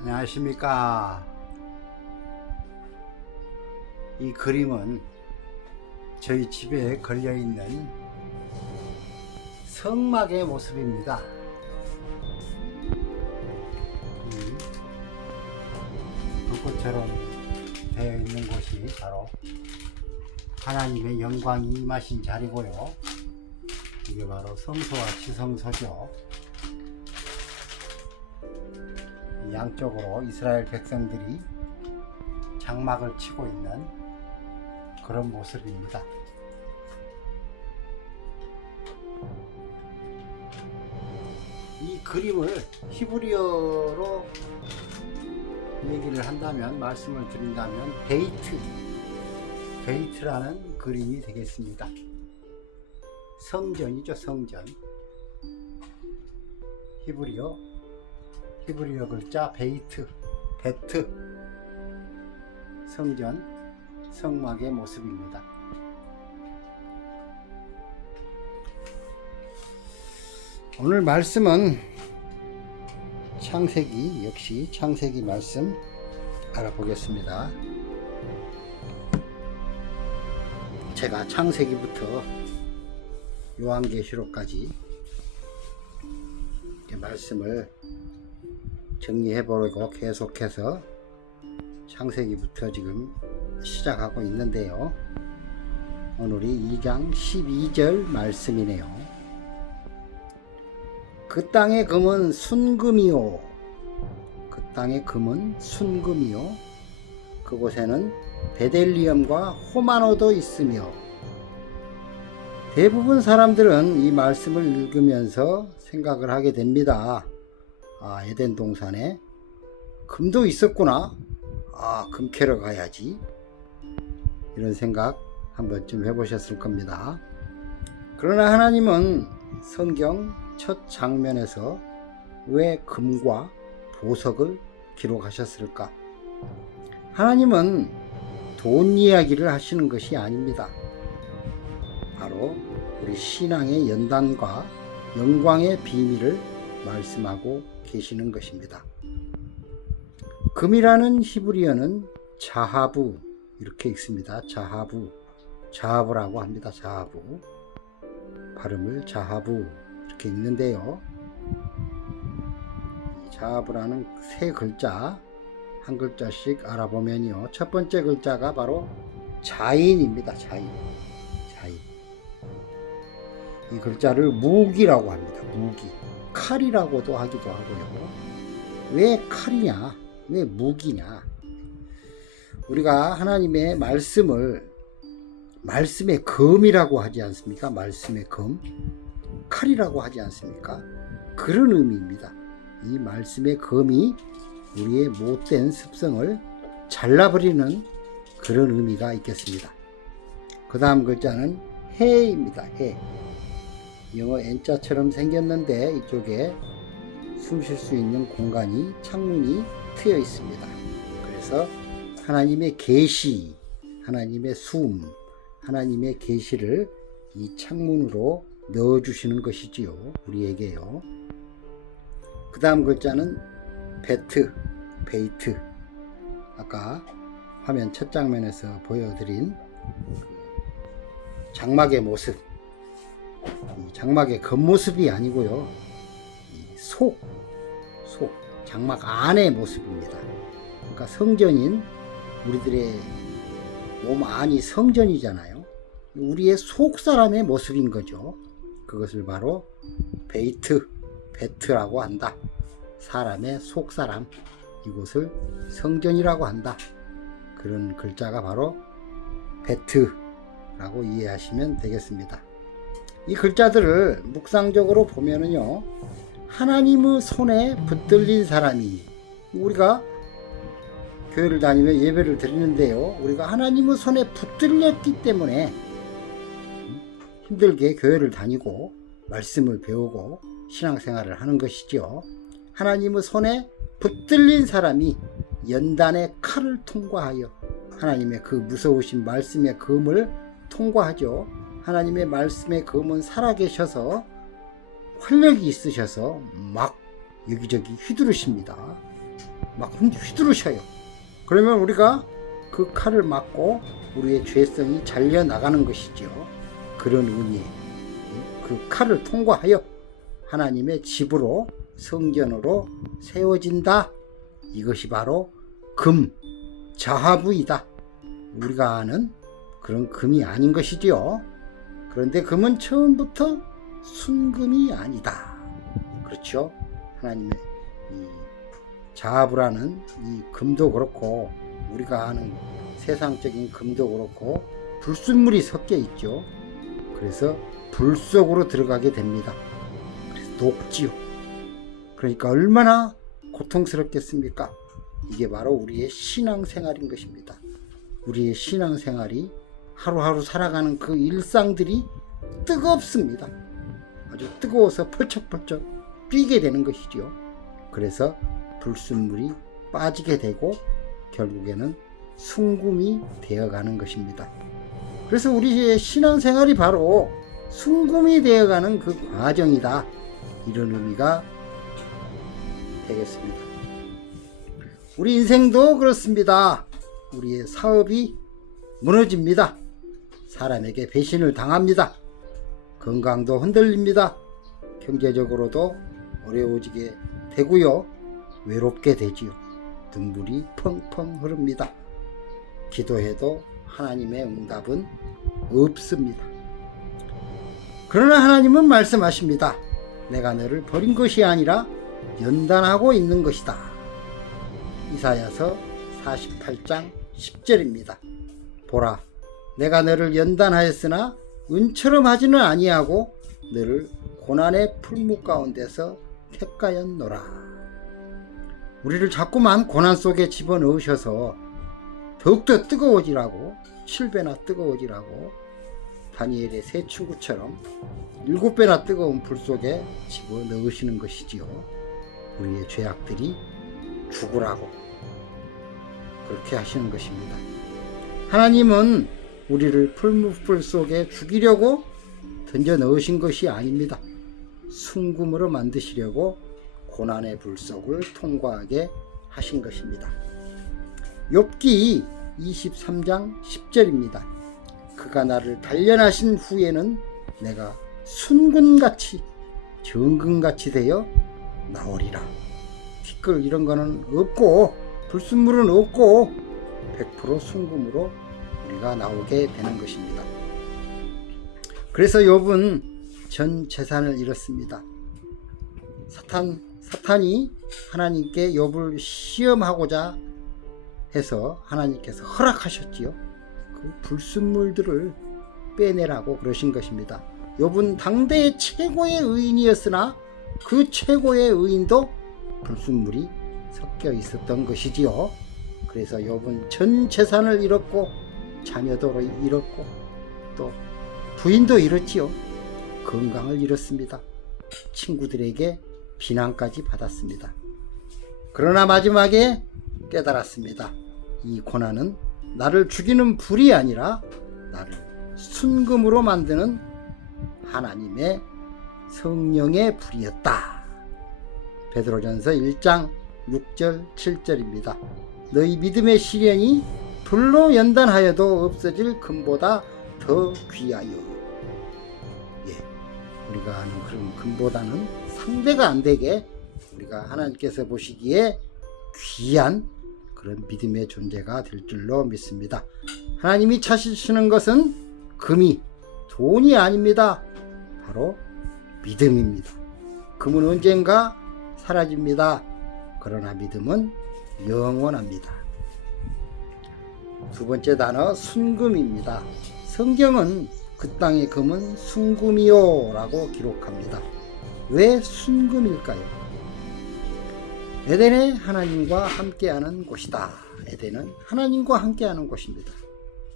안녕하십니까. 이 그림은 저희 집에 걸려있는 성막의 모습입니다. 이 불꽃처럼 되어 있는 곳이 바로 하나님의 영광이 임하신 자리고요. 이게 바로 성소와 지성소죠. 양쪽으로 이스라엘 백성들이 장막을 치고 있는 그런 모습입니다. 이 그림을 히브리어로 얘기를 한다면, 말씀을 드린다면 베이트라는 그림이 되겠습니다. 성전이죠, 성전. 히브리어 글자 베트, 성전, 성막의 모습입니다. 오늘 말씀은 창세기, 역시 창세기 말씀 알아보겠습니다. 제가 창세기부터 요한계시록까지 말씀을 정리해보려고 계속해서 창세기부터 지금 시작하고 있는데요. 오늘이 2장 12절 말씀이네요. 그 땅의 금은 순금이요. 그 땅의 금은 순금이요. 그곳에는 베델리엄과 호마노도 있으며. 대부분 사람들은 이 말씀을 읽으면서 생각을 하게 됩니다. 에덴 동산에 금도 있었구나. 금 캐러 가야지. 이런 생각 한 번쯤 해보셨을 겁니다. 그러나 하나님은 성경 첫 장면에서 왜 금과 보석을 기록하셨을까? 하나님은 돈 이야기를 하시는 것이 아닙니다. 바로 우리 신앙의 연단과 영광의 비밀을 말씀하고 계시는 것입니다. 금이라는 히브리어는 자하부, 이렇게 읽습니다. 자하부라고 합니다. 자하부, 발음을 자하부 이렇게 읽는데요. 자하부라는 세 글자 한 글자씩 알아보면요, 첫 번째 글자가 바로 자인입니다. 자인. 이 글자를 무기라고 합니다. 무기, 칼이라고도 하기도 하고요. 왜 칼이냐, 왜 무기냐? 우리가 하나님의 말씀을 말씀의 검이라고 하지 않습니까? 말씀의 검, 칼이라고 하지 않습니까? 그런 의미입니다. 이 말씀의 검이 우리의 못된 습성을 잘라버리는 그런 의미가 있겠습니다. 그 다음 글자는 해입니다. 해. 영어 N자처럼 생겼는데 이쪽에 숨 쉴 수 있는 공간이, 창문이 트여 있습니다. 그래서 하나님의 계시, 하나님의 숨, 하나님의 계시를 이 창문으로 넣어주시는 것이지요, 우리에게요. 그 다음 글자는 베이트. 아까 화면 첫 장면에서 보여드린 장막의 모습, 장막의 겉모습이 아니고요, 속, 장막 안의 모습입니다. 그러니까 성전인 우리들의 몸 안이 성전이잖아요. 우리의 속 사람의 모습인 거죠. 그것을 바로 베트라고 한다. 사람의 속 사람, 이곳을 성전이라고 한다. 그런 글자가 바로 베트라고 이해하시면 되겠습니다. 이 글자들을 묵상적으로 보면은요, 하나님의 손에 붙들린 사람이, 우리가 교회를 다니며 예배를 드리는데요, 우리가 하나님의 손에 붙들렸기 때문에 힘들게 교회를 다니고 말씀을 배우고 신앙생활을 하는 것이죠. 하나님의 손에 붙들린 사람이 연단의 칼을 통과하여 하나님의 그 무서우신 말씀의 검을 통과하죠. 하나님의 말씀의 검은 살아계셔서 활력이 있으셔서 막 여기저기 휘두르십니다. 막 휘두르셔요. 그러면 우리가 그 칼을 맞고 우리의 죄성이 잘려 나가는 것이죠. 그런 의미에 그 칼을 통과하여 하나님의 집으로, 성전으로 세워진다. 이것이 바로 금, 자하부이다. 우리가 아는 그런 금이 아닌 것이지요. 그런데 금은 처음부터 순금이 아니다. 그렇죠? 하나님의 이 자하부라는 이 금도 그렇고 우리가 아는 세상적인 금도 그렇고 불순물이 섞여 있죠. 그래서 불 속으로 들어가게 됩니다. 그래서 녹지요. 그러니까 얼마나 고통스럽겠습니까? 이게 바로 우리의 신앙생활인 것입니다. 우리의 신앙생활이 하루하루 살아가는 그 일상들이 뜨겁습니다. 아주 뜨거워서 펄쩍펄쩍 뛰게 되는 것이죠. 그래서 불순물이 빠지게 되고 결국에는 순금이 되어가는 것입니다. 그래서 우리의 신앙생활이 바로 순금이 되어가는 그 과정이다. 이런 의미가 되겠습니다. 우리 인생도 그렇습니다. 우리의 사업이 무너집니다. 사람에게 배신을 당합니다. 건강도 흔들립니다. 경제적으로도 어려워지게 되고요. 외롭게 되지요. 눈물이 펑펑 흐릅니다. 기도해도 하나님의 응답은 없습니다. 그러나 하나님은 말씀하십니다. 내가 너를 버린 것이 아니라 연단하고 있는 것이다. 이사야서 48장 10절입니다. 보라, 내가 너를 연단하였으나 은처럼 하지는 아니하고 너를 고난의 풀무 가운데서 택하였노라. 우리를 자꾸만 고난 속에 집어넣으셔서 더욱더 뜨거워지라고, 7배나 뜨거워지라고 다니엘의 세 친구처럼 7배나 뜨거운 불 속에 집어넣으시는 것이지요. 우리의 죄악들이 죽으라고 그렇게 하시는 것입니다. 하나님은 우리를 풀무불 속에 죽이려고 던져 넣으신 것이 아닙니다. 순금으로 만드시려고 고난의 불 속을 통과하게 하신 것입니다. 욥기 23장 10절입니다. 그가 나를 단련하신 후에는 내가 순금같이 정금같이 되어 나오리라. 티끌 이런 거는 없고 불순물은 없고 100% 순금으로 우리가 나오게 되는 것입니다. 그래서 욥은 전 재산을 잃었습니다. 사탄이 하나님께 욥을 시험하고자 해서 하나님께서 허락하셨지요. 그 불순물들을 빼내라고 그러신 것입니다. 욥은 당대의 최고의 의인이었으나 그 최고의 의인도 불순물이 섞여 있었던 것이지요. 그래서 욥은 전 재산을 잃었고 자녀도 잃었고 또 부인도 잃었지요. 건강을 잃었습니다. 친구들에게 비난까지 받았습니다. 그러나 마지막에 깨달았습니다. 이 고난은 나를 죽이는 불이 아니라 나를 순금으로 만드는 하나님의 성령의 불이었다. 베드로전서 1장 6절 7절입니다. 너희 믿음의 시련이 불로 연단하여도 없어질 금보다 더 귀하여. 우리가 아는 그런 금보다는 상대가 안 되게 우리가 하나님께서 보시기에 귀한 그런 믿음의 존재가 될 줄로 믿습니다. 하나님이 찾으시는 것은 금이, 돈이 아닙니다. 바로 믿음입니다. 금은 언젠가 사라집니다. 그러나 믿음은 영원합니다. 두 번째 단어 순금입니다. 성경은 그 땅의 금은 순금이요 라고 기록합니다. 왜 순금일까요? 에덴에 하나님과 함께하는 곳이다. 에덴은 하나님과 함께하는 곳입니다.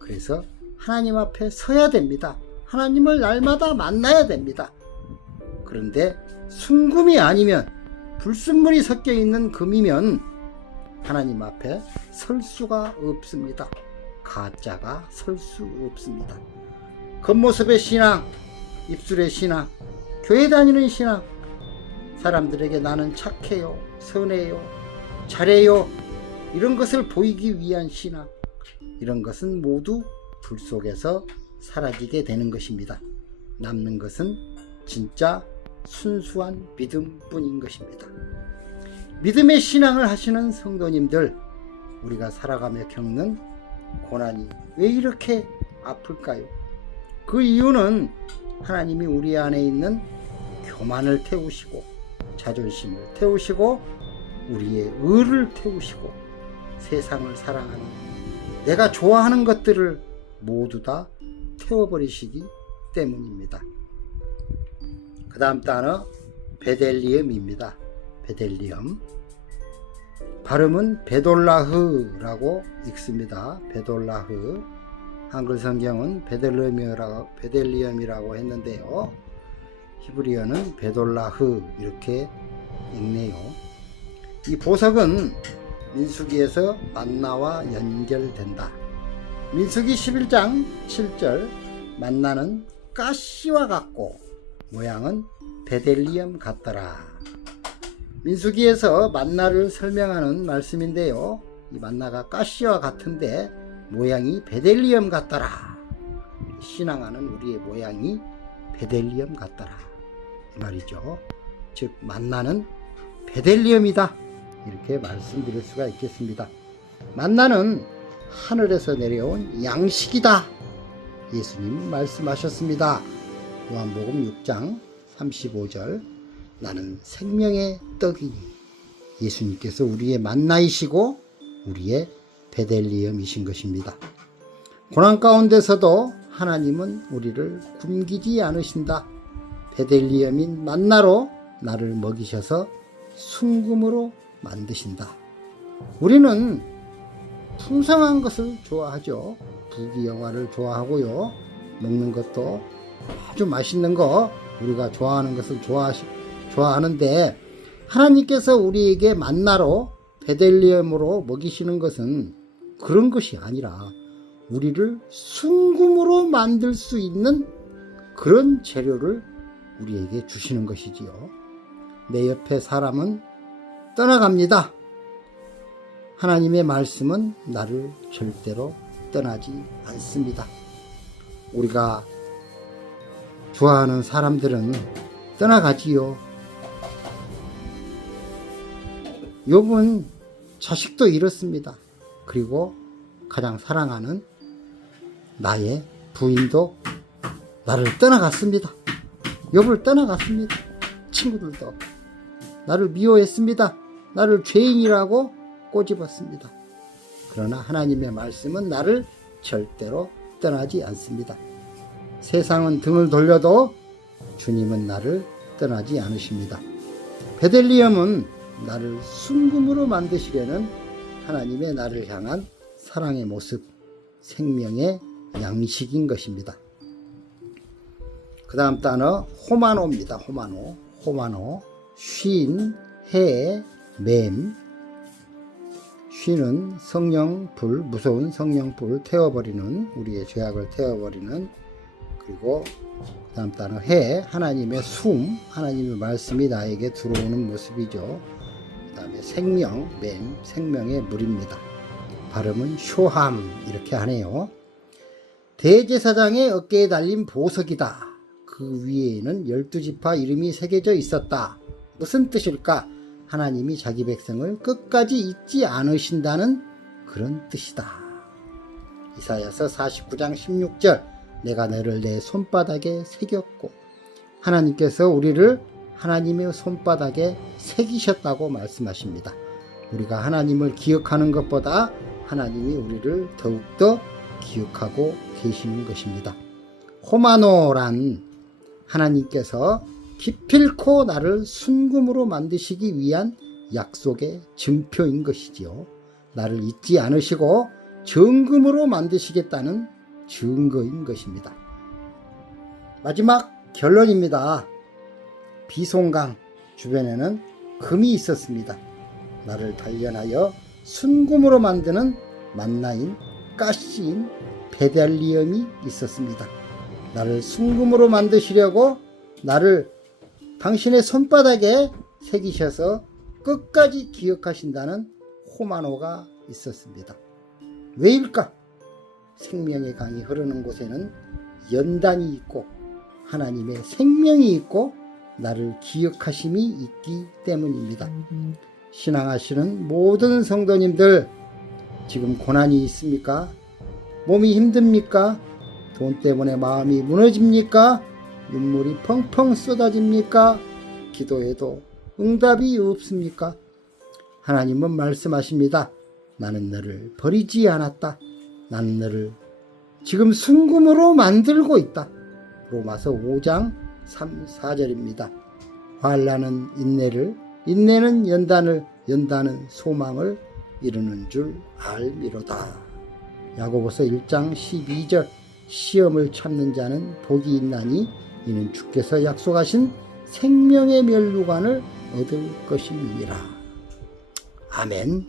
그래서 하나님 앞에 서야 됩니다. 하나님을 날마다 만나야 됩니다. 그런데 순금이 아니면 불순물이 섞여 있는 금이면 하나님 앞에 설 수가 없습니다. 가짜가 설 수 없습니다. 겉모습의 신앙, 입술의 신앙, 교회 다니는 신앙, 사람들에게 나는 착해요, 선해요, 잘해요, 이런 것을 보이기 위한 신앙, 이런 것은 모두 불 속에서 사라지게 되는 것입니다. 남는 것은 진짜 순수한 믿음뿐인 것입니다. 믿음의 신앙을 하시는 성도님들, 우리가 살아가며 겪는 고난이 왜 이렇게 아플까요? 그 이유는 하나님이 우리 안에 있는 교만을 태우시고 자존심을 태우시고 우리의 의를 태우시고 세상을 사랑하는 내가 좋아하는 것들을 모두 다 태워버리시기 때문입니다. 그 다음 단어 베델리엄입니다. 베델리엄, 발음은 베돌라흐라고 읽습니다. 베돌라흐. 한글 성경은 베델리엄이라고 했는데요, 히브리어는 베돌라흐 이렇게 읽네요. 이 보석은 민수기에서 만나와 연결된다. 민수기 11장 7절, 만나는 가시와 같고 모양은 베델리엄 같더라. 민수기에서 만나를 설명하는 말씀인데요, 이 만나가 가시와 같은데 모양이 베델리엄 같더라. 신앙하는 우리의 모양이 베델리엄 같더라, 이 말이죠. 즉 만나는 베델리엄이다, 이렇게 말씀드릴 수가 있겠습니다. 만나는 하늘에서 내려온 양식이다, 예수님 말씀하셨습니다. 요한복음 6장 35절, 나는 생명의 떡이니. 예수님께서 우리의 만나이시고 우리의 베델리엄이신 것입니다. 고난 가운데서도 하나님은 우리를 굶기지 않으신다. 베델리엄인 만나로 나를 먹이셔서 순금으로 만드신다. 우리는 풍성한 것을 좋아하죠. 부귀영화를 좋아하고요, 먹는 것도 아주 맛있는 거, 우리가 좋아하는 것을 좋아하는데 하나님께서 우리에게 만나로 베델리엄으로 먹이시는 것은 그런 것이 아니라 우리를 순금으로 만들 수 있는 그런 재료를 우리에게 주시는 것이지요. 내 옆에 사람은 떠나갑니다. 하나님의 말씀은 나를 절대로 떠나지 않습니다. 우리가 좋아하는 사람들은 떠나가지요. 욥은 자식도 잃었습니다. 그리고 가장 사랑하는 나의 부인도 나를 떠나갔습니다. 욥을 떠나갔습니다. 친구들도 나를 미워했습니다. 나를 죄인이라고 꼬집었습니다. 그러나 하나님의 말씀은 나를 절대로 떠나지 않습니다. 세상은 등을 돌려도 주님은 나를 떠나지 않으십니다. 베델리엄은 나를 순금으로 만드시려는 하나님의 나를 향한 사랑의 모습, 생명의 양식인 것입니다. 그 다음 단어 호마노입니다. 호마노. 쉰, 해, 맴. 쉰은 성령 불, 무서운 성령 불을 태워버리는, 우리의 죄악을 태워버리는. 그리고 그 다음 단어 해, 하나님의 숨, 하나님의 말씀이 나에게 들어오는 모습이죠. 그 다음에 생명, 맴, 생명의 물입니다. 발음은 쇼함 이렇게 하네요. 대제사장의 어깨에 달린 보석이다. 그 위에는 12지파 이름이 새겨져 있었다. 무슨 뜻일까? 하나님이 자기 백성을 끝까지 잊지 않으신다는 그런 뜻이다. 이사야서 49장 16절, 내가 너를 내 손바닥에 새겼고, 하나님께서 우리를 하나님의 손바닥에 새기셨다고 말씀하십니다. 우리가 하나님을 기억하는 것보다 하나님이 우리를 더욱더 기억하고 계시는 것입니다. 호마노란 하나님께서 기필코 나를 순금으로 만드시기 위한 약속의 증표인 것이지요. 나를 잊지 않으시고 정금으로 만드시겠다는 증거인 것입니다. 마지막 결론입니다. 비송강 주변에는 금이 있었습니다. 나를 단련하여 순금으로 만드는 만나인 가시인 베델리엄이 있었습니다. 나를 순금으로 만드시려고 나를 당신의 손바닥에 새기셔서 끝까지 기억하신다는 포만호가 있었습니다. 왜일까? 생명의 강이 흐르는 곳에는 연단이 있고 하나님의 생명이 있고 나를 기억하심이 있기 때문입니다. 신앙하시는 모든 성도님들, 지금 고난이 있습니까? 몸이 힘듭니까? 돈 때문에 마음이 무너집니까? 눈물이 펑펑 쏟아집니까? 기도해도 응답이 없습니까? 하나님은 말씀하십니다. 나는 너를 버리지 않았다. 나는 너를 지금 순금으로 만들고 있다. 로마서 5장 3, 4절입니다. 환난은 인내를, 인내는 연단을, 연단은 소망을 이루는 줄 알미로다. 야고보서 1장 12절 시험을 참는 자는 복이 있나니 이는 주께서 약속하신 생명의 면류관을 얻을 것임이라. 아멘.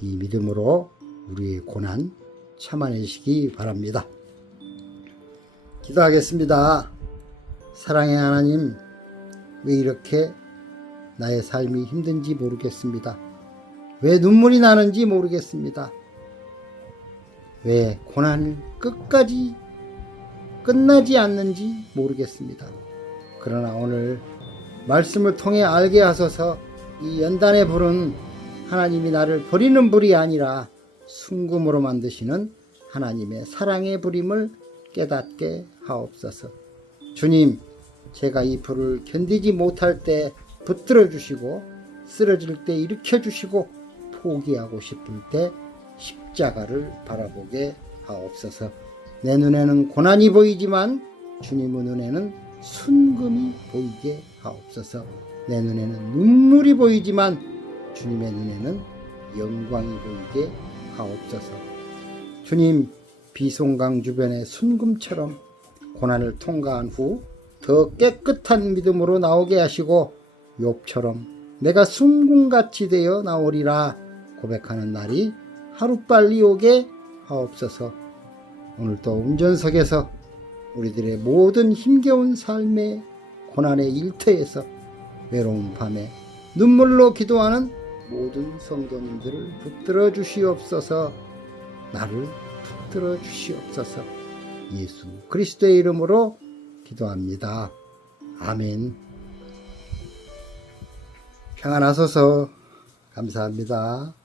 이 믿음으로 우리의 고난 참아내시기 바랍니다. 기도하겠습니다. 사랑의 하나님, 왜 이렇게 나의 삶이 힘든지 모르겠습니다. 왜 눈물이 나는지 모르겠습니다. 왜 고난이 끝까지 끝나지 않는지 모르겠습니다. 그러나 오늘 말씀을 통해 알게 하소서. 이 연단의 불은 하나님이 나를 버리는 불이 아니라 순금으로 만드시는 하나님의 사랑의 불임을 깨닫게 하옵소서. 주님, 제가 이 불을 견디지 못할 때 붙들어 주시고, 쓰러질 때 일으켜 주시고, 포기하고 싶을 때 십자가를 바라보게 하옵소서. 내 눈에는 고난이 보이지만 주님의 눈에는 순금이 보이게 하옵소서. 내 눈에는 눈물이 보이지만 주님의 눈에는 영광이 보이게 하옵소서. 주님, 비송강 주변의 순금처럼 고난을 통과한 후 더 깨끗한 믿음으로 나오게 하시고 욥처럼 내가 순금같이 되어 나오리라 고백하는 날이 하루빨리 오게 하옵소서. 오늘도 운전석에서 우리들의 모든 힘겨운 삶의 고난의 일터에서 외로운 밤에 눈물로 기도하는 모든 성도님들을 붙들어 주시옵소서. 나를 붙들어 주시옵소서. 예수 그리스도의 이름으로 기도합니다. 아멘. 평안하소서. 감사합니다.